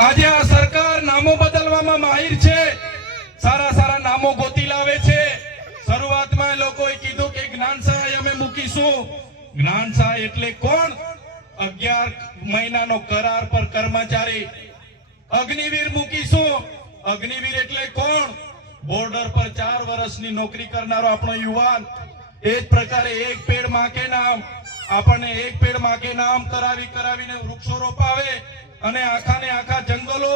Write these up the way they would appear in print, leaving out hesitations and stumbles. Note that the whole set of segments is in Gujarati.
આજે આ સરકાર નામો બદલવામાં માહિર છે, સારા સારા નામો ગોતી લાવે છે. શરૂઆતમાં લોકોએ કીધું કે જ્ઞાન સહાય અમે મૂકીશું. જ્ઞાન સહાય એટલે કોણ? 11 મહિનાનો કરાર પર કર્મચારી. અગ્નિવીર મૂકીશું. અગ્નિવીર એટલે કોણ? બોર્ડર પર 4 વર્ષની નોકરી કરનારો આપણો યુવાન. એ જ પ્રકારે એક પેડ માં કે નામ, આપણને એક પેડ માં કે નામ કરાવીને વૃક્ષો રોપાવે અને આખાને આખા જંગલો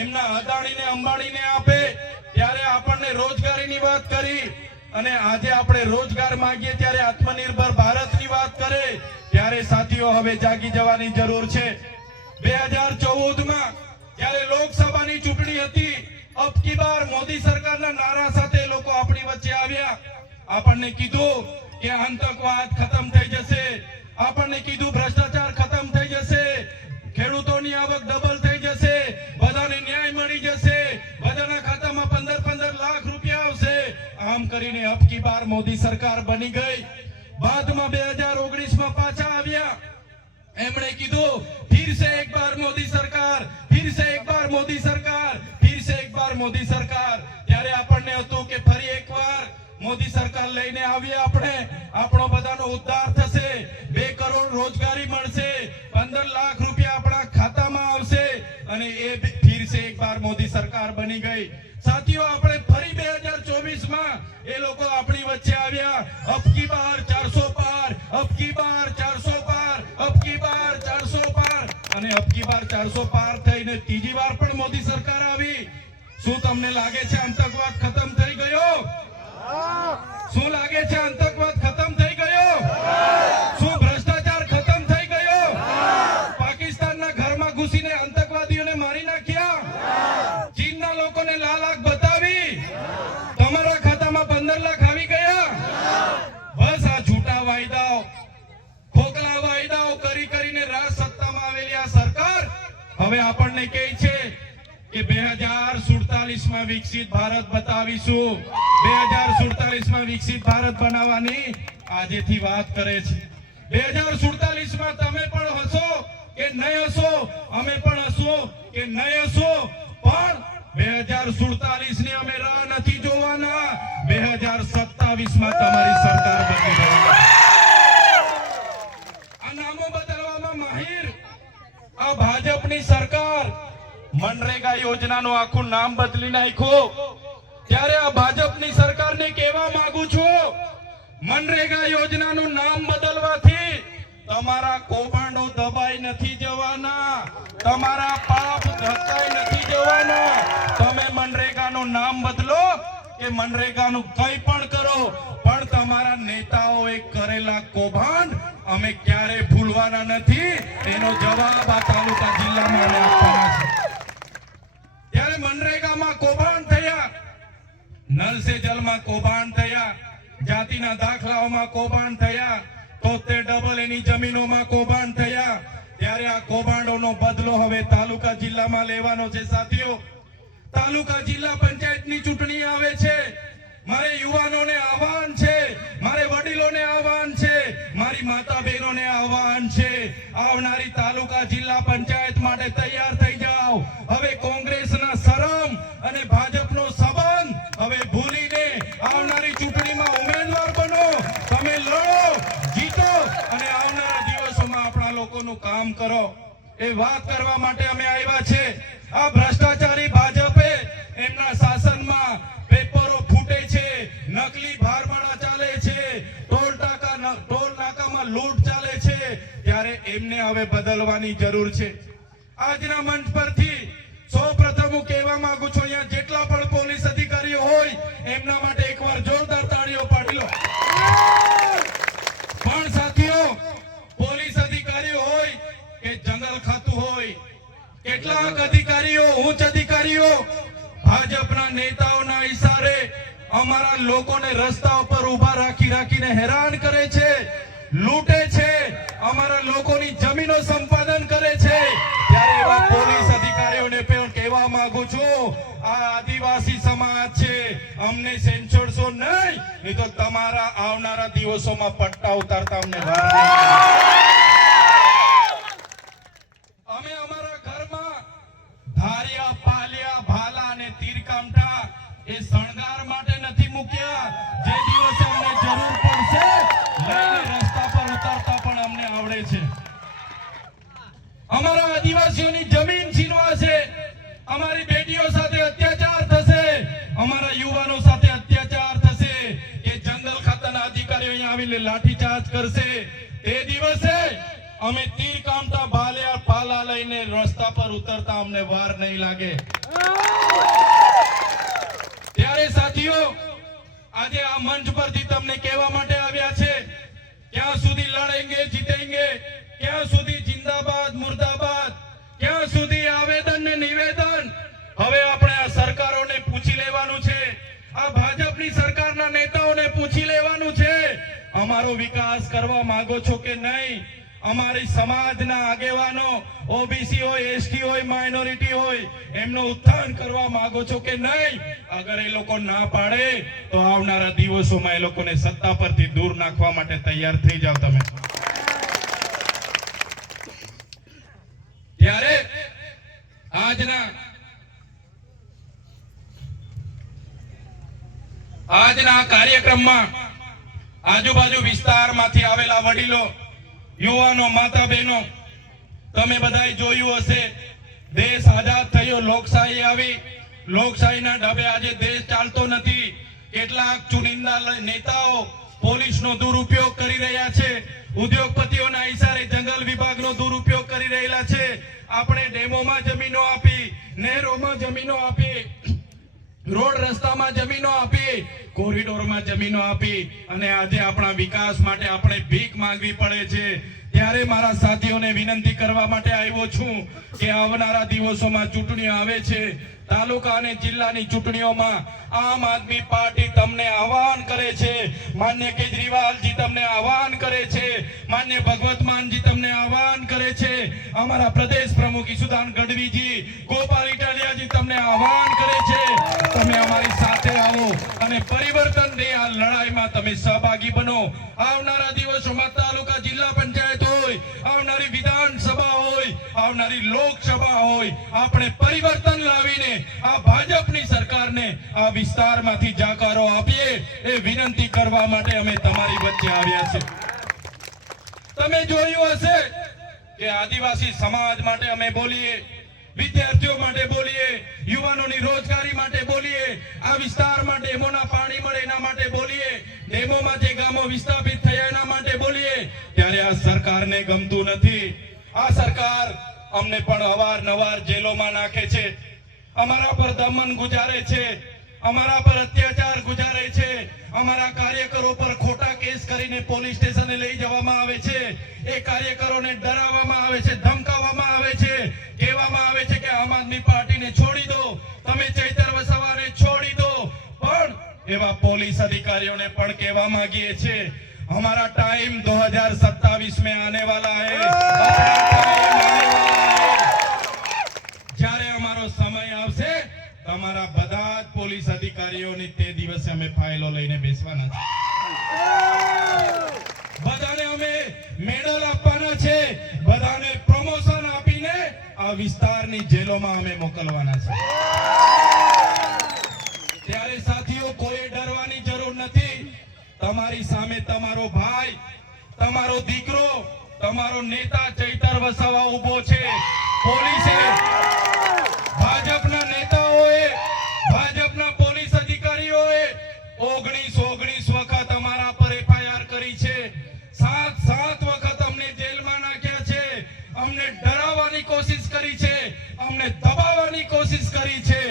એમના અદાણીને અંબાણીને આપે. ત્યારે આપણને રોજગારીની વાત કરી અને આજે આપણે રોજગાર માંગીએ ત્યારે આત્મનિર્ભર ભારતની વાત કરે ત્યારે સાથીઓ હવે જાગી જવાની જરૂર છે. 2014માં જ્યારે લોકસભાની ચૂંટણી હતી, અબ કી બાર મોદી સરકારના નારા સાથે લોકો આપણી વચ્ચે આવ્યા. આપણને કીધું કે આતંકવાદ ખતમ થઈ જશે, આપણને કીધું ભ્રષ્ટાચાર ખતમ થઈ જશે, ખેડૂતોની આવક ડબલ થઈ જશે, બધાને ન્યાય મળી જશે, બધાના ખાતામાં 15 લાખ રૂપિયા આવશે. આમ કરીને અબ કી બાર મોદી સરકાર બની ગઈ. બાદમાં 2019માં પાછા આવ્યા. એમણે કીધું ફિર સે એક બાર મોદી સરકાર, ફિર સે એક બાર મોદી સરકાર, ફિર સે એક બાર મોદી સરકાર. ત્યારે આપણને હતું કે ફરી એકવાર મોદી સરકાર લઈને આવીએ આપણે, આપણો બધાનો ઉદ્ધાર થશે, 2 કરોડ રોજગારી મળશે, 15 લાખ રૂપિયા આપણા ખાતામાં આવશે અને એ ફિર સે એક બાર મોદી સરકાર બની ગઈ. સાથીઓ આપણે ફરી 2024માં એ લોકો આપણી વચ્ચે આવ્યા. અબ કી બાર 400 પાર, અબ કી બાર 400 પાર, અબ કી બાર 400 પાર. અને અબ કી બાર 400 પાર થઈને ત્રીજી વાર પણ મોદી સરકાર આવી. શું તમને લાગે છે આતંકવાદ ખતમ થઈ ગયો? શું લાગે છે આતંકવાદ ખતમ થઈ ગયો? શું ભ્રષ્ટાચાર ખતમ થઈ ગયો? પાકિસ્તાનના ઘરમાં ઘૂસીને આતંકવાદીઓને મારી નાખ્યા, ચીનના લોકોને લાલ આંખ બતાવી, તમારા ખાતામાં 15 લાખ આવી ગયા. બસ આ જૂઠા વાયદાઓ, ખોખલા વાયદાઓ કરીને રાજ સત્તામાં આવેલી આ સરકાર હવે આપણને કહે છે કે 2047માં વિકસિત ભારત બતાવીશું. 2047માં વિકસિત ભારત બનાવવાની આજેથી વાત કરે છે. 2047માં તમે પણ હશો કે નહીં હશો, અમે પણ હશો કે નહીં હશો, પણ 2047ની અમે રાહ નથી જોવાના. 2027માં તમારી સરકાર બની રહી. આ નામો બદલવામાં માહિર આ ભાજપની સરકાર મનરેગા યોજનાનું આખું નામ બદલી નાખ્યું. ત્યારે આ ભાજપની સરકારને કહેવા માંગુ છું, મનરેગા યોજનાનું નામ બદલવાથી તમારા કૌભાંડો દબાઈ નથી જવાના, તમારા પાપ ઢંકાઈ નથી જવાના. તમે મનરેગાનું નામ બદલો કે મનરેગાનું કંઈ પણ કરો, પણ તમારા નેતાઓએ કરેલા કૌભાંડ અમે ક્યારે ભૂલવાના નથી. એનો જવાબ આ તાલુકા જિલ્લામાં અમે આપવાના છે. ત્યારે મનરેગામાં કૌભાંડ થયા, નલ સે જલમાં કૌભાંડ થયા, જાતિના દાખલાઓમાં કૌભાંડ થયા, 73 એની જમીનોમાં કૌભાંડ થયા. ત્યારે આ કૌભાંડોનો બદલો હવે તાલુકા જિલ્લામાં લેવાનો છે. સાથીઓ, તાલુકા જિલ્લા પંચાયતની ચૂંટણી આવે છે. મારે યુવાનોને આહવાન છે, મારે વડીલોને આહવાન છે, મારી માતા બહેનોને આહવાન છે, આવનારી તાલુકા જિલ્લા પંચાયત માટે તૈયાર થઈ જાઓ. હવે કોંગ્રેસના શરમ અને ભાજપનો સંબંધ હવે ભૂલીને આવનારી ચૂંટણીમાં ઉમેદવાર બનો, તમે લડો, જીતો અને આવનારા દિવસોમાં આપણા લોકોનું કામ કરો. એ વાત કરવા માટે અમે આવ્યા છે. આ ભ્રષ્ટાચારી ભાજપે એમના શાસનમાં પેપરો ફૂટે છે, નકલી ભારમાળા ચાલે છે, ટોલ નાકામાં લૂંટ ચાલે છે. ત્યારે એમને હવે બદલવાની જરૂર છે. આજના મંચ પરથી સૌપ્રથમ હું કહેવા માંગુ છું, અહીંયા જેટલા પણ પોલીસ અધિકારીઓ હોય એમના માટે એકવાર જોરદાર તાળીઓ પાડી લો. પણ સાથીઓ, પોલીસ અધિકારીઓ હોય કે જંગલ ખાતું હોય, કેટલાક અધિકારીઓ, ઉચ્ચ અધિકારીઓ ભાજપના નેતાઓના ઈશારે અમારા લોકોને રસ્તા ઉપર ઉભા રાખીને હેરાન કરે છે, લૂંટે છે, અમારા લોકોની જમીનો સંપાદન કરે છે. ત્યારે એવા પોલીસ અધિકારીઓને પણ કહેવા માંગુ છું, આ આદિવાસી સમાજ છે, અમને સેન્સોરશો નહીં, નહીં તો તમારા આવનારા દિવસોમાં પટ્ટા ઉતારતા અમને અમે અમારા ઘરમાં એ શણગાર માટે નથી મૂક્યા, જે દિવસે અમને જરૂર પડશે લઈને રસ્તા પર ઉતારતા પણ અમને આવડે છે. અમારા આદિવાસીઓની જમીન છીનવાશે, અમારી બેટીઓ સાથે અત્યાચાર થશે, અમારા યુવાનો સાથે અત્યાચાર થશે, કે જંગલ ખાતાના અધિકારીઓ અહીંયા આવીને લાઠીચાર્જ કરશે, તે દિવસે અમે તીર કામતા ભાલા લઈને રસ્તા પર ઉતરતા અમને વાર નહીં લાગે. ત્યારે સાથીઓ, આજે આ મંચ પરથી તમને કહેવા માટે આવ્યા છે, ક્યાં સુધી લડેંગે જીતેંગે, ક્યાં સુધી જિંદાબાદ મુર્દાબાદ, ક્યાં સુધી આવેદન ને નિવેદન. હવે આપણે આ સરકારોને પૂછી લેવાનું છે, આ ભાજપની સરકારના નેતાઓને પૂછી લેવાનું છે, અમારો વિકાસ કરવા માંગો છો કે નહીં? અમારી સમાજના આગેવાનો ઓબીસી હોય, એસટી હોય, માઇનોરિટી હોય, એમનો ઉત્થાન કરવા માંગો છો કે નહીં? અગર એ લોકો ના પાડે તો આવનારા દિવસોમાં એ લોકોને સત્તા પરથી દૂર નાખવા માટે તૈયાર થઈ જાવ તમે. ત્યારે આજના કાર્યક્રમમાં આજુબાજુ વિસ્તારમાંથી આવેલા વડીલો, યુવાનો, માતા બહેનો, તમે બધાએ જોયું હશે, દેશ આઝાદ થયો, લોકશાહી આવી, લોકશાહીના ઢબે આજે દેશ ચાલતો નથી. કેટલાક ચુનિંદા નેતાઓ પોલીસનો દુરુપયોગ કરી રહ્યા છે, ઉદ્યોગપતિઓના ઈશારે જંગલ વિભાગનો દુરુપયોગ કરી રહેલા છે. આપણે ડેમોમાં જમીનો આપી, નહેરોમાં જમીનો આપી, રોડ રસ્તામાં જમીનો આપી, કોરિડોરમાં જમીનો આપી, અને આજે આપણા વિકાસ માટે આપણે ભીખ માંગવી પડે છે. ત્યારે મારા સાથીઓને વિનંતી કરવા માટે આવ્યો છું કે આવનારા દિવસોમાં ચૂંટણીઓ આવે છે, તાલુકા અને જિલ્લાની ચૂંટણીઓમાં આમ આદમી પાર્ટી તમને આહવાન કરે છે, માન્ય કેજરીવાલજી તમને આહવાન કરે છે, માન્ય ભગવત માનજી તમને આહવાન કરે છે, અમારા પ્રદેશ પ્રમુખ ઈસુદાન ગઢવીજી, ગોપાલ ઇટાલિયાજી તમને આહવાન કરે છે, તમે અમારી સાથે આવો અને પરિવર્તનની આ લડાઈમાં તમે સહભાગી બનો. આવનારા દિવસોમાં તાલુકા જિલ્લા પંચાયત હોય, આવનારી વિધાનસભા હોય, આવનારી લોકસભા હોય, આપણે પરિવર્તન લાવીને આ ભાજપની સરકારને આ વિસ્તારમાંથી જાકારો આપીએ એ વિનંતી કરવા માટે અમે તમારી વચ્ચે આવ્યા છે. તમે જોયું હશે કે આદિવાસી સમાજ માટે અમે બોલીએ, વિદ્યાર્થીઓ માટે બોલીએ, યુવાનોની રોજગારી માટે બોલીએ, આ વિસ્તારમાં ડેમોના પાણી મળે એના માટે બોલીએ, ડેમોમાં જે ગામો વિસ્થાપિત થયા એના માટે બોલીએ, ત્યારે આ સરકારને ગમતું નથી. આ સરકાર અમને પણ અવારનવાર જેલોમાં નાખે છે, અમારા પર દમન ગુજારે છે, અમારા પર અત્યાચાર ગુજારે છે, અમારા કાર્યકરો પર ખોટા કેસ કરીને પોલીસ સ્ટેશને લઈ જવામાં આવે છે, એ કાર્યકરોને ડરાવવામાં આવે છે, ધમકાવવામાં આવે છે, કહેવામાં આવે છે કે આમ આદમી પાર્ટીને છોડી દો, તમે ચૈતર વસાવાને છોડી દો. પણ એવા પોલીસ અધિકારીઓને પણ કહેવા માંગીએ છીએ, हमारा टाइम 2027 में आने वाला है. જ્યારે અમારો સમય આવશે તમારા બધા જ પોલીસ અધિકારીઓની તે દિવસે અમે ફાઇલો લઈને બેસવાના છે, બધાને અમે મેડલ આપવાના છે, બધાને પ્રમોશન આપીને આ વિસ્તારની જેલોમાં અમે મોકલવાના છે. ત્યારે સાથીઓ, કોઈ ડરવાની જરૂર નથી. તમારી સામે તમારો ભાઈ, તમારો દીકરો, તમારો નેતા ચૈતર વસાવા ઉભો છે. પોલીસે, ભાજપના નેતાઓએ, ભાજપના પોલીસ અધિકારીઓએ 19 વખત અમારા પર એફઆઈઆર કરી છે, 7 વખત અમને જેલમાં નાખ્યા છે, અમને ડરાવવાની કોશિશ કરી છે, અમને દબાવવાની કોશિશ કરી છે.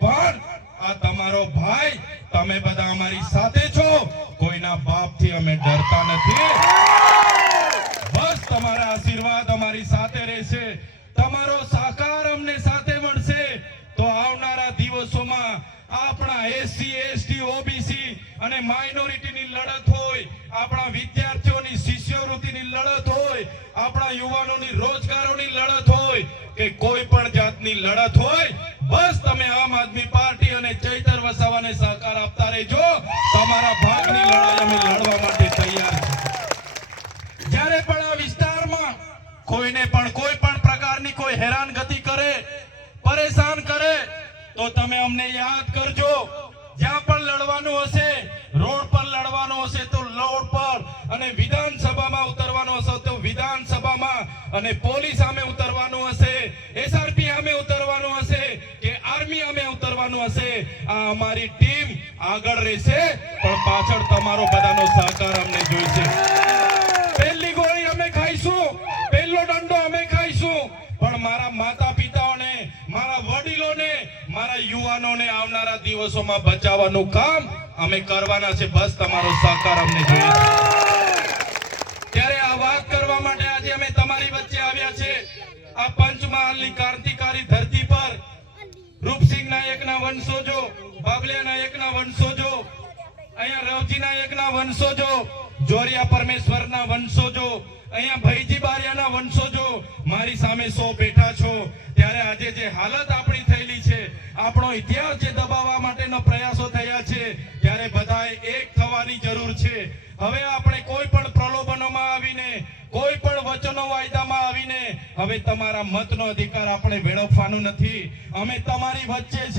પણ આ તમારો ભાઈ, તમે બધા અમારી સાથે છો, કોઈના બાપથી અમે ડરતા નથી. બસ તમારા આશીર્વાદ અમારી સાથે રહેશે, તમારો સહકાર અમને સાથે મળશે તો આવનારા દિવસોમાં આપણા એસસી, એસટી, ઓબીસી અને માઇનોરિટીની લડત હોય, આપણા વિદ્યાર્થીઓની શિષ્યવૃત્તિની લડત હોય, આપણા યુવાનોની રોજગારોની લડત હોય કે કોઈ પણ જાતની લડત હોય, બસ તમે આમ આદમી પાર્ટી અને ચૈતર વસાવાને સહકાર આપતા રહેજો. તમારા ભાગની લડાઈ અમે લડવા માટે તૈયાર છીએ. જ્યારે પણ આ વિસ્તારમાં કોઈને પણ કોઈ પણ પ્રકારની કોઈ હેરાનગતિ કરે, પરેશાન કરે તો તમે અમને યાદ કરજો. જ્યાં પણ લડવાનું હશે, રોડ પર લડવાનું હશે તો રોડ પર, અને વિધાનસભામાં ઉતરવાનું હશે તો વિધાનસભામાં, અને પોલીસ સામે ઉતરવાનું હશે, એસઆરપી સામે ઉતરવાનું હશે કે આર્મી સામે ઉતરવાનું હશે, આ અમારી ટીમ આગળ રહેશે, પણ પાછળ તમારો બધાનો સહકાર અમને જોઈશે. પહેલી ગોળી અમે ખાઈશું, પહેલો દંડો અમે ખાઈશું, પણ મારા માતા પિતાઓને, મારા વડીલોને, મારા યુવાનોને આવનારા દિવસોમાં બચાવવાનું કામ અમે કરવાના છે. બસ તમારો સહકાર અમને જોઈએ. ત્યારે આ વાત કરવા માટે આજે અમે તમારી વચ્ચે આવ્યા છે. આ પંચમહાલની ક્રાંતિકારી ધરતી પર રૂપસિંહ નાયકના વંશજો, બાબલિયા નાયકના વંશજો, અહીંયા રવજી નાયકના વંશજો, જોરિયા પરમેશ્વરના વંશજો, અહીંયા ભૈજી બારિયાના વંશજો મારી સામે 100 બેઠા છો. ત્યારે આજે જે હાલત આપણી થયેલી છે, આપણો ઇતિહાસ જે દબાવવા માટેના પ્રયાસો થયા છે, ત્યારે બધાએ એક થવાની જરૂર છે. હવે આપણે કોઈ પણ પ્રલોભનોમાં આવીને, કોઈ પણ વચનો વાયદામાં આવીને હવે તમારા મતનો અધિકાર આપણે વેડફવાનો નથી. અમે તમારી વચ્ચે